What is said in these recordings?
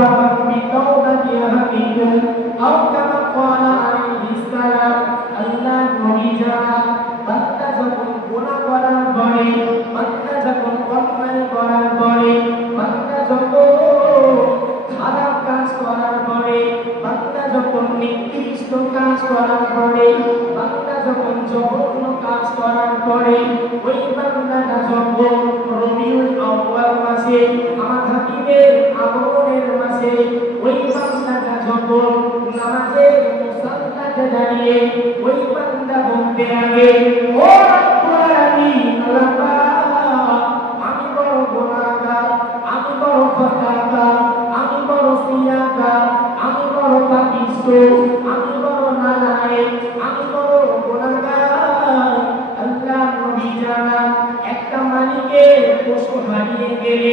بتوبة أحدكم أو كما قال عليه السلام আল্লাহ নবী যারা বান্দা যখন গুনাহ করার পরে বান্দা যখন অন্যায় করার পরে বান্দা যখন খারাপ কাজ করার পরে বান্দা যখন নিকৃষ্ট কাজ করার পরে বান্দা যখন জঘন্য কাজ করার পরে ওই বান্দাটা যখন রবিউল আউয়াল মাসে আমার হাবিবের আগমনের মাসে ওই বান্দাটা যখন নামাজের মুসাল্লাতে দাঁড়িয়ে ওই বান্দা বলতে লাগে ও রব্বুল আলামিন আল্লাহ আমি বড় গুনাহগার আমি বড় ফাঁকাকার আমি বড় সিয়াকার আমি বড় পাপিষ্ঠ আমি বড় নালায়েক আমি বড় গুনাহগার আল্লাহ নবী জানা একটা মালিকের পশু হারিয়ে গেলে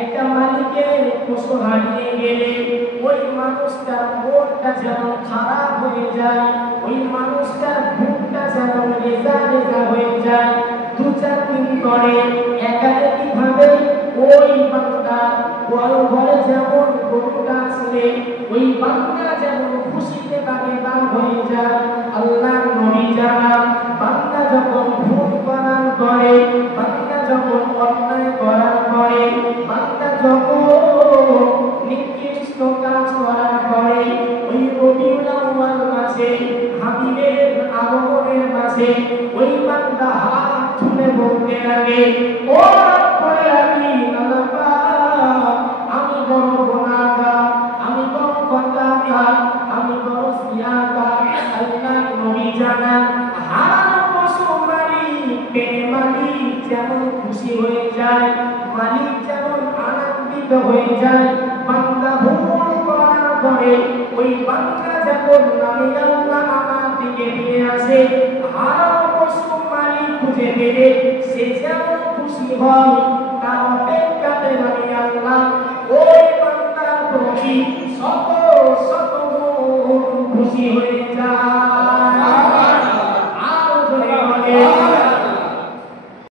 একটা মালিকের পশু হারিয়ে গেলে ওই মানুষটার মনটা যেন খারাপ হয়ে যায় ওই মানুষটার বুকটা যেন রেজা রেজা হয়ে যায় দু চার দিন পরে একাকি ভাবে ওই বান্দা ঘরে যেমন গরুটা আসলে ওই বান্দা যেমন খুশিতে তাকে দান হয়ে যায় আল্লাহ নবী জানা বান্দা যখন ভুল করার পরে বান্দা যখন অন্যায় করার পরে বান্দা যখন নিকৃষ্ট কাজ করার পরে ওই রবিউল আউয়াল মাসে হাবিবের আগমনের মাসে ওই বান্দা হাত তুলে বলতে লাগে ও রব্বুল আলামিন আল্লাহ আমি বড় গুনাহগার আমি বড় ফাঁকাকার আমি বড় সিয়াকার আল্লাহ নবী জানান হারানো পশু মালিক মালিক যেমন খুশি হয়ে যায় মালিক যেমন আনন্দিত হয়ে যায় বান্দা ভুল করার পরে ওই বান্দা যখন আমি আল্লাহ আমার দিকে নিয়ে আসে হারানো পশু মালিক খুঁজে পেলে সে যেমন খুশি হয় তার অপেক্ষাতে আমি আল্লাহ ওই বান্দার প্রতি